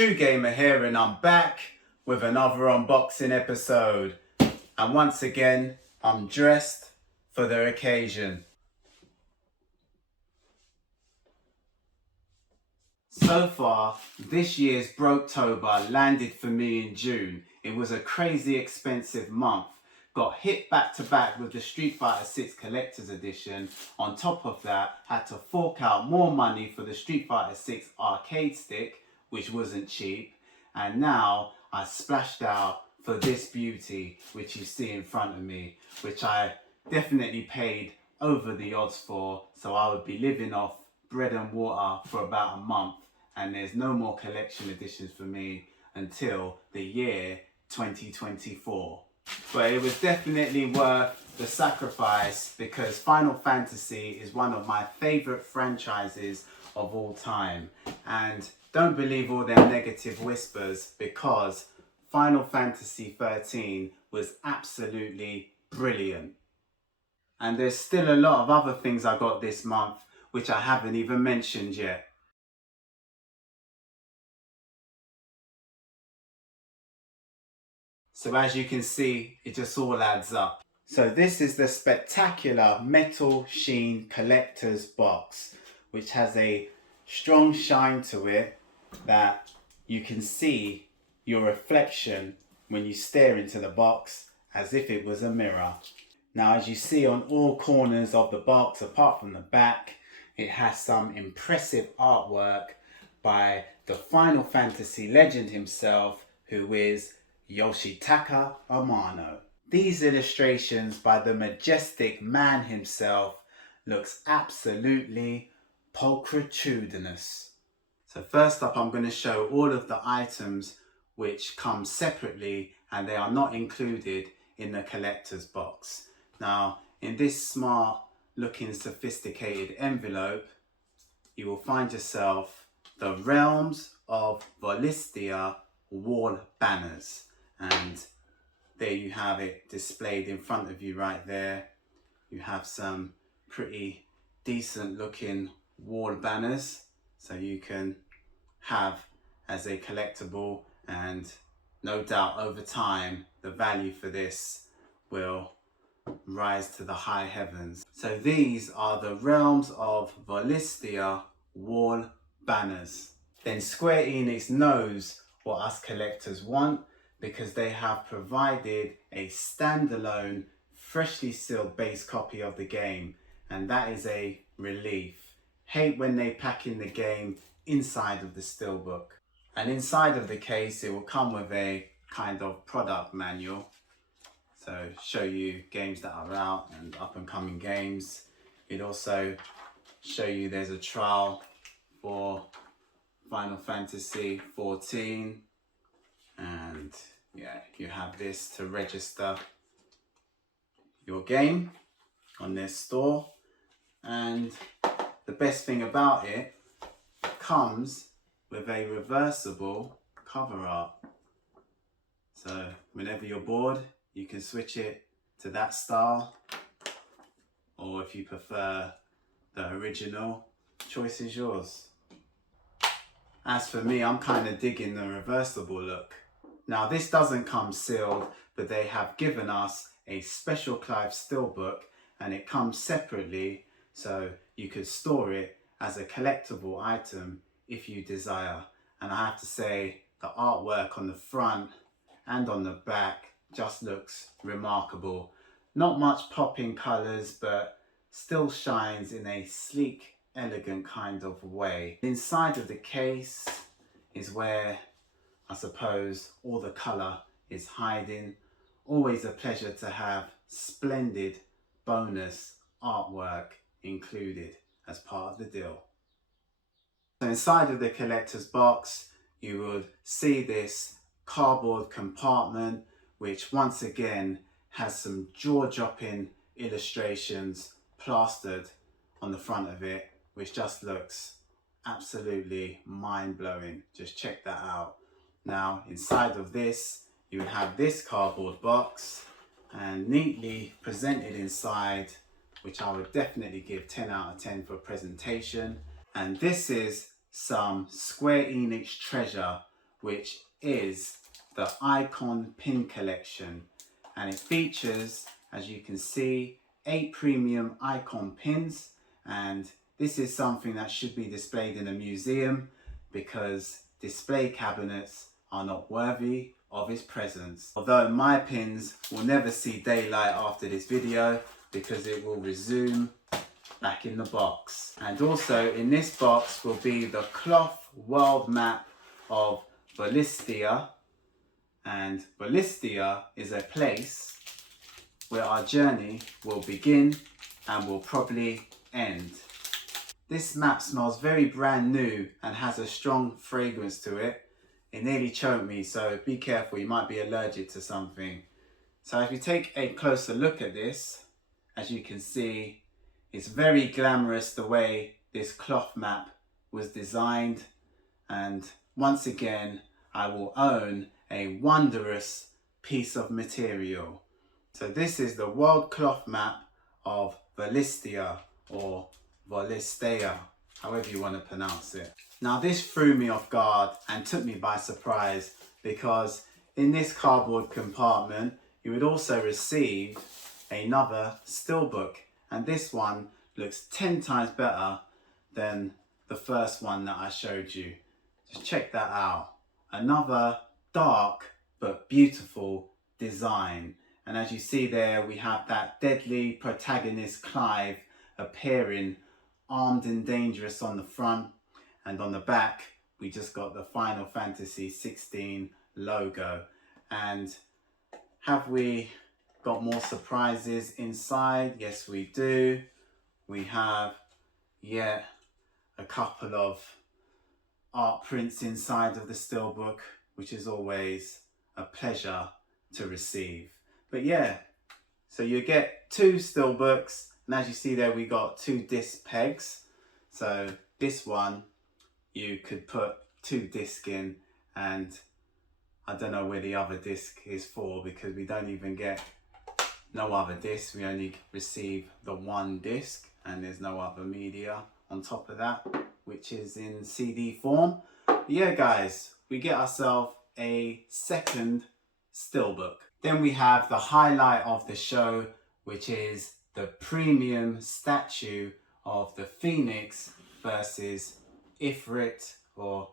True Gamer here, and I'm back with another unboxing episode. And once again, I'm dressed for the occasion. So far, this year's Broketober landed for me in June. It was a crazy expensive month. Got hit back to back with the Street Fighter 6 Collector's Edition. On top of that, had to fork out more money for the Street Fighter 6 arcade stick, which wasn't cheap. And now I splashed out for this beauty, which you see in front of me, which I definitely paid over the odds for, so I would be living off bread and water for about a month, and there's no more collection editions for me until the year 2024. But it was definitely worth the sacrifice because Final Fantasy is one of my favourite franchises of all time. And don't believe all them negative whispers, because Final Fantasy 13 was absolutely brilliant. And there's still a lot of other things I got this month which I haven't even mentioned yet. So as you can see, it just all adds up. So this is the spectacular Metal Sheen Collector's Box, which has a strong shine to it that you can see your reflection when you stare into the box as if it was a mirror. Now, as you see on all corners of the box, apart from the back, it has some impressive artwork by the Final Fantasy legend himself, who is Yoshitaka Amano. These illustrations by the majestic man himself looks absolutely pulchritudinous. So first up, I'm going to show all of the items which come separately and they are not included in the collector's box. Now, in this smart looking sophisticated envelope, you will find yourself the Realms of Volistia wall banners. And there you have it displayed in front of you right there. You have some pretty decent looking wall banners, so you can have as a collectible, and no doubt over time the value for this will rise to the high heavens. So these are the Realms of Volistia wall banners. Then Square Enix knows what us collectors want, because they have provided a standalone, freshly sealed base copy of the game, and that is a relief. Hate when they pack in the game inside of the steelbook. And inside of the case, it will come with a kind of product manual. So show you games that are out and up and coming games. It also show you there's a trial for Final Fantasy 14. And yeah, you have this to register your game on their store. And the best thing about it comes with a reversible cover art. So whenever you're bored, you can switch it to that style, or if you prefer the original, choice is yours. As for me, I'm kind of digging the reversible look. Now this doesn't come sealed, but they have given us a special Clive steelbook, and it comes separately, so you could store it as a collectible item if you desire. And I have to say, the artwork on the front and on the back just looks remarkable. Not much pop in colours, but still shines in a sleek, elegant kind of way. Inside of the case is where I suppose all the colour is hiding. Always a pleasure to have splendid bonus artwork included as part of the deal. So inside of the collector's box, you would see this cardboard compartment, which once again has some jaw-dropping illustrations plastered on the front of it, which just looks absolutely mind-blowing. Just check that out. Now inside of this, you have this cardboard box, and neatly presented inside, which I would definitely give 10 out of 10 for presentation. And this is some Square Enix treasure which is the Icon Pin Collection. And it features, as you can see, 8 premium icon pins, and this is something that should be displayed in a museum because display cabinets are not worthy of its presence. Although my pins will never see daylight after this video because it will resume back in the box. And also in this box will be the cloth world map of Ballistia, and Ballistia is a place where our journey will begin and will probably end. This map smells very brand new and has a strong fragrance to it. It nearly choked me, so be careful, you might be allergic to something. So if you take a closer look at this, as you can see, it's very glamorous the way this cloth map was designed. And once again, I will own a wondrous piece of material. So this is the world cloth map of Ballistia, or Volistea, however you want to pronounce it. Now this threw me off guard and took me by surprise, because in this cardboard compartment you would also receive another steelbook, and this one looks 10 times better than the first one that I showed you. Just check that out. Another dark but beautiful design. And as you see there, we have that deadly protagonist Clive appearing armed and dangerous on the front, and on the back we just got the Final Fantasy XVI logo. And have we got more surprises inside? Yes, we do. We have yet a couple of art prints inside of the steelbook, which is always a pleasure to receive. But yeah, so you get 2 steelbooks, and as you see there, we got 2 disc pegs. So this one you could put 2 discs in, and I don't know where the other disc is for, because we don't even get no other disc. We only receive the 1 disc, and there's no other media on top of that, which is in CD form. But yeah guys, we get ourselves a second steelbook. Then we have the highlight of the show, which is the premium statue of the Phoenix versus Ifrit, or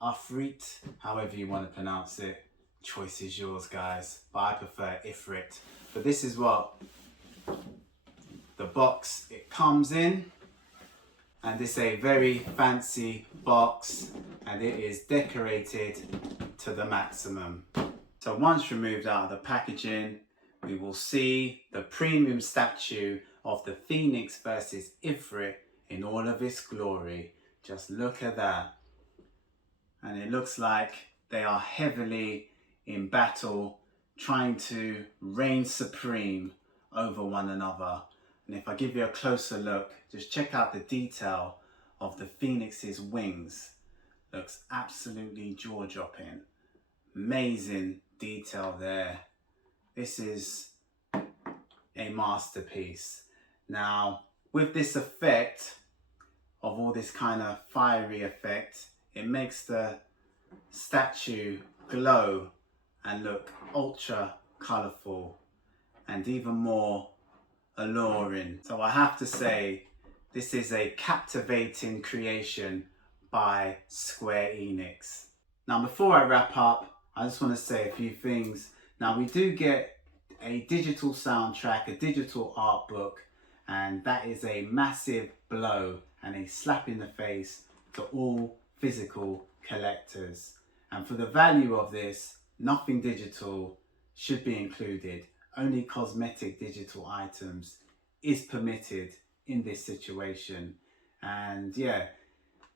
Afrit, however you want to pronounce it. Choice is yours guys, but I prefer Ifrit. But this is what the box it comes in, and it's a very fancy box, and it is decorated to the maximum. So once removed out of the packaging, we will see the premium statue of the Phoenix versus Ifrit in all of its glory. Just look at that. And it looks like they are heavily in battle, trying to reign supreme over one another. And if I give you a closer look, just check out the detail of the Phoenix's wings. Looks absolutely jaw-dropping. Amazing detail there. This is a masterpiece. Now, with this effect of all this kind of fiery effect, it makes the statue glow and look ultra colourful and even more alluring. So I have to say, this is a captivating creation by Square Enix. Now before I wrap up, I just want to say a few things. Now we do get a digital soundtrack, a digital art book, and that is a massive blow and a slap in the face to all physical collectors. And for the value of this, nothing digital should be included. Only cosmetic digital items is permitted in this situation. And yeah,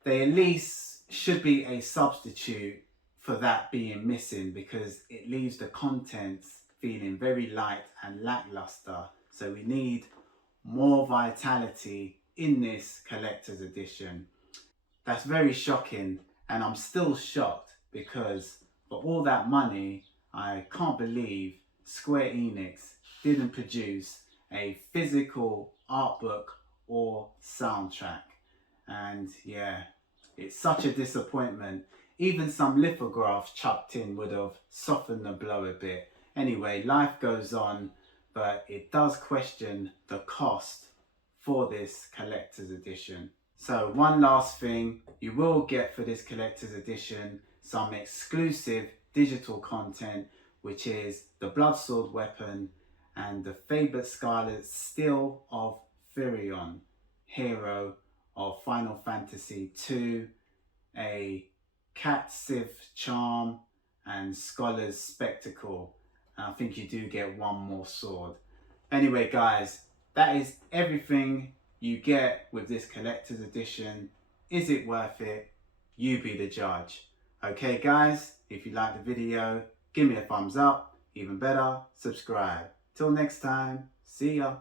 they at least should be a substitute for that being missing, because it leaves the contents feeling very light and lackluster. So we need more vitality in this collector's edition. That's very shocking, and I'm still shocked because for all that money, I can't believe Square Enix didn't produce a physical art book or soundtrack. And yeah, it's such a disappointment. Even some lithographs chucked in would have softened the blow a bit. Anyway, life goes on, but it does question the cost for this collector's edition. So one last thing, you will get for this collector's edition some exclusive digital content, which is the Bloodsword weapon and the Fabled Scarlet Steel of Firion, hero of Final Fantasy II, a Cat Sith charm and Scholar's Spectacle. And I think you do get one more sword. Anyway guys, that is everything you get with this collector's edition. Is it worth it? You be the judge. Okay guys, if you like the video, give me a thumbs up. Even better, subscribe. Till next time, see ya.